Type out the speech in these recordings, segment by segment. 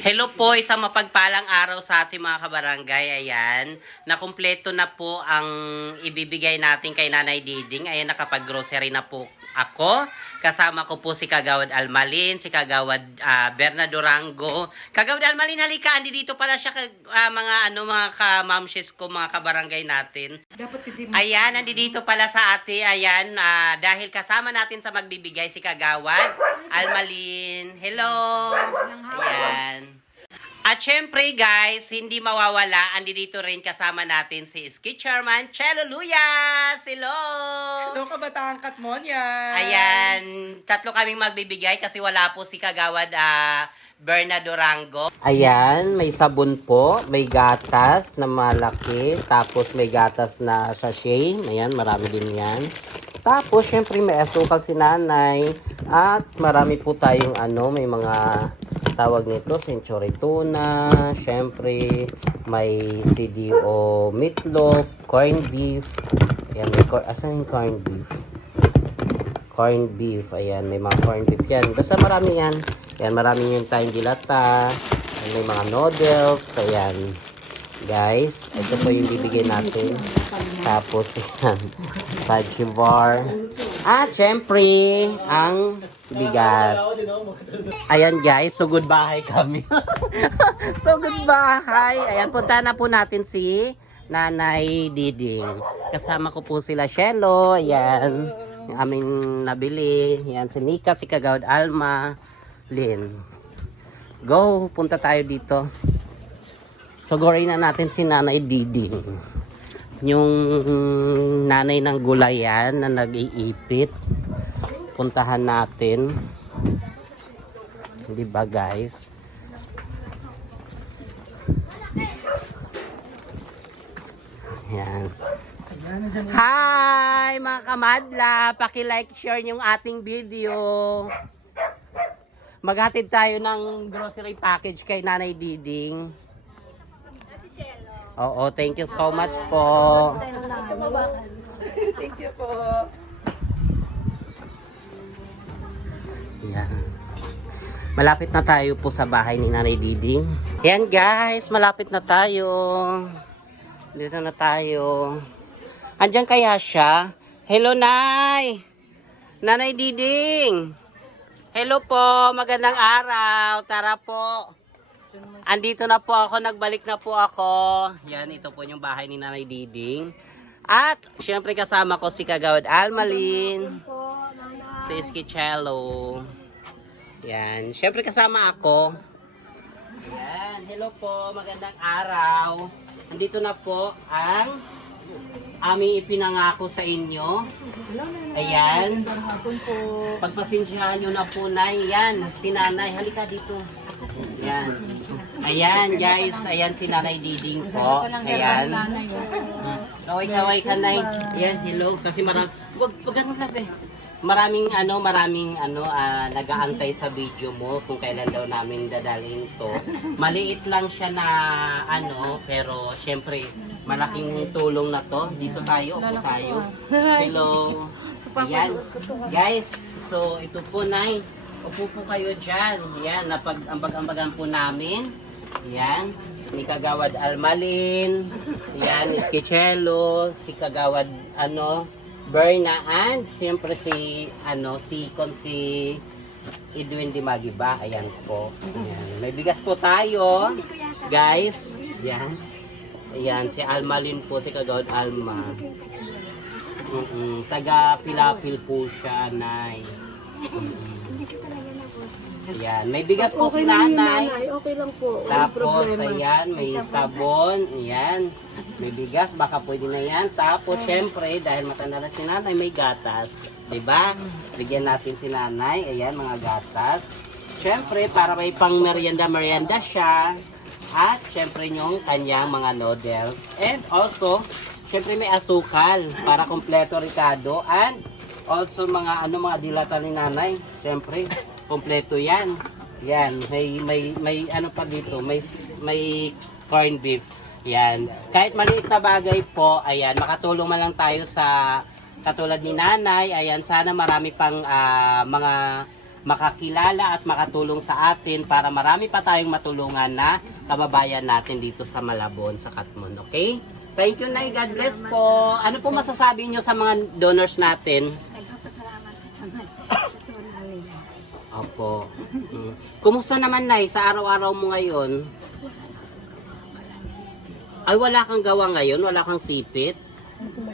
Hello po, isang mapagpalang araw sa ating mga kabarangay. Ayan, nakumpleto na po ang ibibigay natin kay Nanay Diding. Ayan, nakapag-grocery na po ako. Kasama ko po si Kagawad Almalin, si Kagawad ah, Bernardo Rango. Kagawad Almalin, halika. Andi dito pala siya, ah, mga ano, mga ka-mamshes ko, mga kabarangay natin. Dapat hindi Ayan, nandito pala sa ate. Ayan, ah, dahil kasama natin sa magbibigay si Kagawad, Almalin. Hello! Ayan. At syempre guys, hindi mawawala, andi dito rin kasama natin si Ski Chairman Chelo Luyas! Hello! Hello, kabataan Katmonya! Ayan, tatlo kaming magbibigay kasi wala po si Kagawad ah, Bernardo Rango. Ayan, may sabon po, may gatas na malaki, tapos may gatas na sachet. Ayan, marami din yan. Tapos, syempre may asukal si nanay. At marami po tayong ano, may mga tawag nito, century tuna. Syempre, may CDO meatloaf, corned beef. Ayan, may cor- asan yung corned beef? corned beef. Ayan, may mga corned beef yan. Basta marami yan. Ayan, marami yung tayong dilata. Ayan, may mga noodles. Ayan. Guys, ito po yung bibigyan natin. Tapos, yan. Fudge bar. At, syempre, ang bigas. Ayan guys, so good bahay kami. so good bahay. Ayan, punta na po natin si Nanay Diding. Kasama ko po sila Shelo. Ayan, yung aming nabili. Ayan, si Nika, si Kagawad Alma, Lynn. Go, punta tayo dito. Sugurin na natin si Nanay Diding. Yung nanay ng gulayan na nag-iipit. Puntahan natin. Di ba guys? Yan. Hi mga kamadla! Paki-like, share yung ating video. Maghatid tayo ng grocery package kay Nanay Diding. Oo, thank you so much po. Thank you po. Yan. Malapit na tayo po sa bahay ni Nanay Diding. Yan guys, malapit na tayo. Dito na tayo. Andiyan kaya siya? Hello, Nay! Nanay Diding! Hello po, magandang araw. Tara po. Andito na po ako, nagbalik na po ako. Yan, ito po yung bahay ni Nanay Diding. At, syempre kasama ko si Kagawad Almalin. Si Iski Cello. Yan. Syempre kasama ako. Yan. Hello po. Magandang araw. Andito na po ang aming ipinangako sa inyo. Ayan. Pagpasensyahan nyo na po na yan. Si nanay. Halika dito. Yan. Ayan guys. Ayan si nanay Diding po. Ayan. Kaway-kaway ka na Ayan, hello. Kasi marami, wag, wag ganun lang eh. Maraming ano, maraming ano, ah, nag-aantay sa video mo kung kailan daw namin dadalhin to. Maliit lang siya na ano, pero syempre, malaking tulong na to. Dito tayo, upo tayo. Hello. Ayan. Guys, so ito po, Nay. Upo po kayo dyan. Yan, napag-ambag-ambagan po namin. Yan. Ni Kagawad Almalin. Yan, Iskichello. Si Kagawad, ano, Berna. And siyempre si, ano, si, kon si Edwin Di Magiba. Ayan po. Ayan. May bigas po tayo. Guys. Yan. Ayan, si Almalin po, si Kagawad Alma. Mm-mm. Taga Pilapil po siya, Nay. Mm-mm. Ayan, may bigas po si nanay. Okay lang po. Walang Tapos, problema. ayan, may sabon. Ayan, may bigas. Baka pwede na yan. Tapos, syempre, dahil matanda na si nanay, may gatas. ba? Bigyan natin si nanay. Ayan, mga gatas. Syempre, para may pang merienda-merienda siya. At, syempre, yung kanyang mga noodles. And also, syempre, may asukal para kompleto Ricardo. And, also, mga ano mga dilata ni nanay. Syempre, kompleto yan. Yan, may may may ano pa dito, may may corned beef. Yan. Kahit maliit na bagay po, ayan, makatulong man lang tayo sa katulad ni nanay. Ayan, sana marami pang ah, mga makakilala at makatulong sa atin para marami pa tayong matulungan na kababayan natin dito sa Malabon, sa Katmon. Okay? Thank you, Nay. God bless po. Ano po masasabi nyo sa mga donors natin? Nagpapasalamat Mm. Kumusta naman, Nay, sa araw-araw mo ngayon? Ay, wala kang gawa ngayon? Wala kang sipit?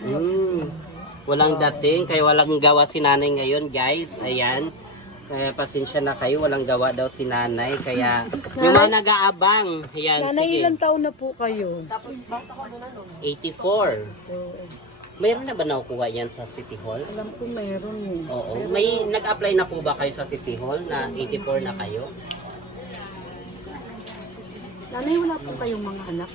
Mm. Walang dating, kaya walang gawa si nanay ngayon, guys. Ayan. Kaya pasensya na kayo, walang gawa daw si nanay. Kaya yung mga nag-aabang, ayan, Nanay, sige. ilang taon na po kayo? 84. Mayroon na ba nakukuha yan sa City Hall? Alam ko mayroon eh. Oo. May nag-apply na po ba kayo sa City Hall na 84 na kayo? Nanay, wala po kayong mga anak.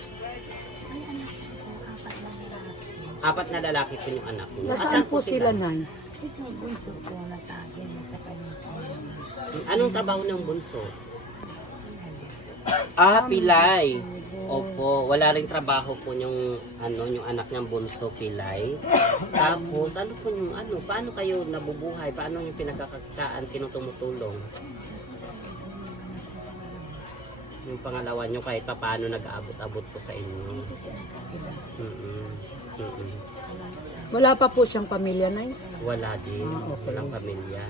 Apat na lalaki po yung anak mo. Nasaan po sila, Nay? Ito, bunso ko na tagin sa kanya. Anong trabaho ng bunso? Ah, pilay. Opo, wala ring trabaho po yung ano, yung anak niyang bunso, pilay. Tapos ano po yung ano, paano kayo nabubuhay? Paano yung pinagkakakitaan? Sino tumutulong? Yung pangalawa nyo kahit pa paano nag-aabot-abot po sa inyo. Mm-mm. Mm-mm. Wala pa po siyang pamilya, Nay? Wala din. Ah, okay. Walang pamilya.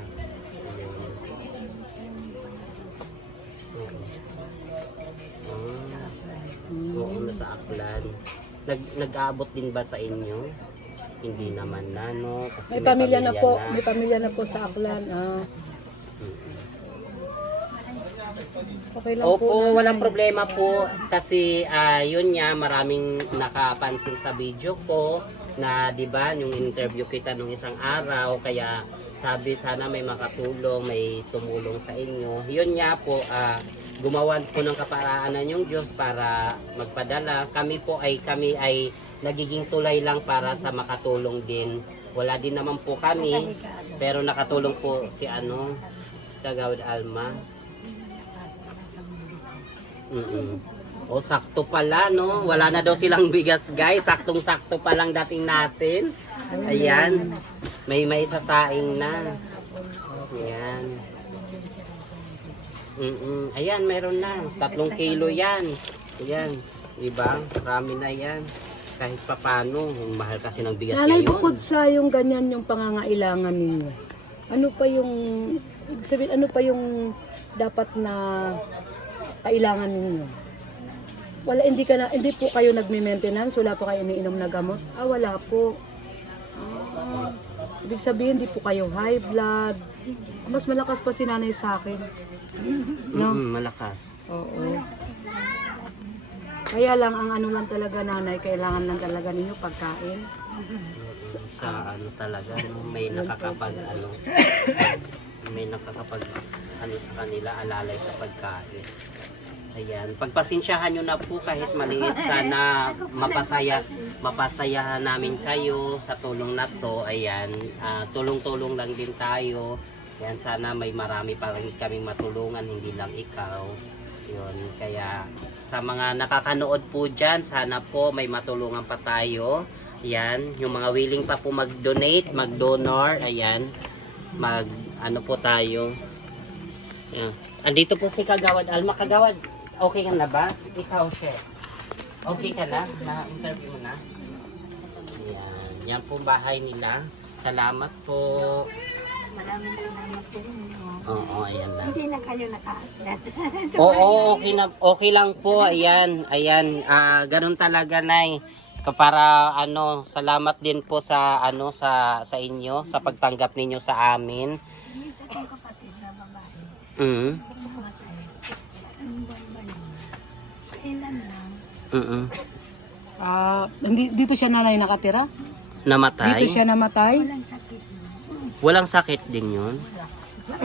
Ah. Oo, nasa Aklan. Nag, nag-aabot din ba sa inyo? Hindi naman na, no? Kasi May pamilya na po. na. May pamilya na po sa Aklan. Ah. Okay lang po. Opo, Nanay. walang problema po kasi ah, yun nga maraming nakapansin sa video ko na 'di ba yung interview kita nung isang araw kaya sabi sana may makatulong, may tumulong sa inyo. Yun nga po ah, gumawan po ng kaparaanan yung Diyos para magpadala. Kami po ay kami ay nagiging tulay lang para sa makatulong din. Wala din naman po kami pero nakatulong po si ano Kagawad Alma. Mm O sakto pala no. Wala na daw silang bigas guys. Saktong-sakto pa lang dating natin. Ayan. May may sasaing na. Ayan. Mm Ayan, meron na. Tatlong kilo yan. Ayan. Diba? Marami na yan. Kahit papano. Ang mahal kasi ng bigas Nanay, ngayon. bukod sa yung ganyan yung pangangailangan ninyo, ano pa yung, ibig sabihin, ano pa yung dapat na kailangan ninyo? Wala, hindi, ka na, hindi po kayo nagme-maintenance? Wala po kayo iniinom na gamot? Ah, wala po. Ah, ibig sabihin, hindi po kayo high blood. Mas malakas pa si nanay sa akin. No? Mm, malakas. Oo. Kaya lang, ang ano lang talaga nanay, kailangan lang talaga ninyo pagkain. sa ano talaga may nakakapag ano may nakakapag ano sa kanila alalay sa pagkain ayan pagpasensyahan nyo na po kahit maliit sana mapasaya mapasayahan namin kayo sa tulong na to ayan ah, tulong-tulong lang din tayo ayan sana may marami pa rin kaming matulungan hindi lang ikaw yun kaya sa mga nakakanood po dyan sana po may matulungan pa tayo Ayan, yung mga willing pa po mag-donate, mag-donor, ayan. Mag, ano po tayo. Ayan. Andito po si Kagawad Alma. Kagawad, okay ka na ba? Ikaw, chef. Okay ka na? Na-interview mo na? Ayan, yan po bahay nila. Salamat po. Maraming salamat po. Oo, ayan lang. Hindi na kayo naka-atlet. Oo, okay na okay lang po. Ayan, ayan. Ah, ganun talaga, Nay. Para ano, salamat din po sa ano sa sa inyo sa pagtanggap ninyo sa amin. Isa kong kapatid na babae. Mm. Pumatay. Lang? Mm. Ah, hindi dito siya nanay nakatira? Namatay. Dito siya namatay? Walang sakit din 'yun. Na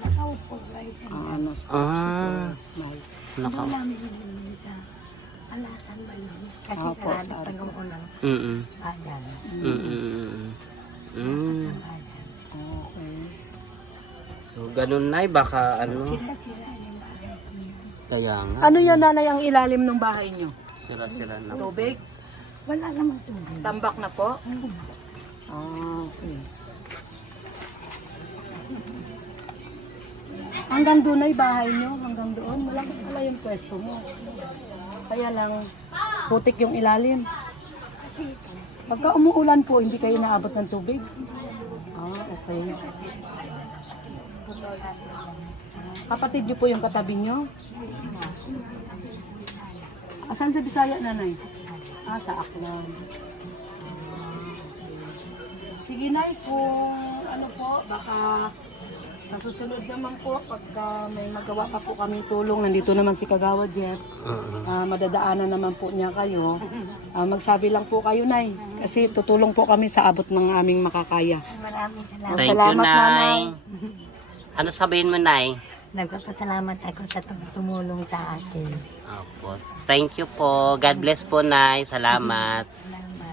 nakaupo guys. Ah, ano, Ah, Nay. naka. Opo, sa pa nung unang Mm. bayan. Mm. Okay. So ganun nay baka ano Sira-sira. Kaya nga Ano yan nanay ang ilalim ng bahay niyo? sira-sira na. Tubig? Wala namang tubig. Tambak na po? Ah, okay. Hanggang doon ay bahay nyo, hanggang doon. Malaki pala yung pwesto mo. Kaya lang, putik yung ilalim. Pagka umuulan po, hindi kayo naabot ng tubig. Ah, okay. Kapatid nyo po yung katabi nyo? Asan sa Bisaya, nanay? Ah, sa Aklan. Sige, Nay, kung ano po, baka sa susunod naman po, pagka may magawa pa po kami tulong, nandito naman si Kagawa Jeff, ah, madadaanan naman po niya kayo, Ah, magsabi lang po kayo, Nay, kasi tutulong po kami sa abot ng aming makakaya. Maraming salamat. Thank you, Salamat, Nay. Ano sabihin mo, Nay? Nagpapasalamat ako sa tumulong sa akin. Opo. Thank you po. God bless po, Nay. Salamat. Salamat.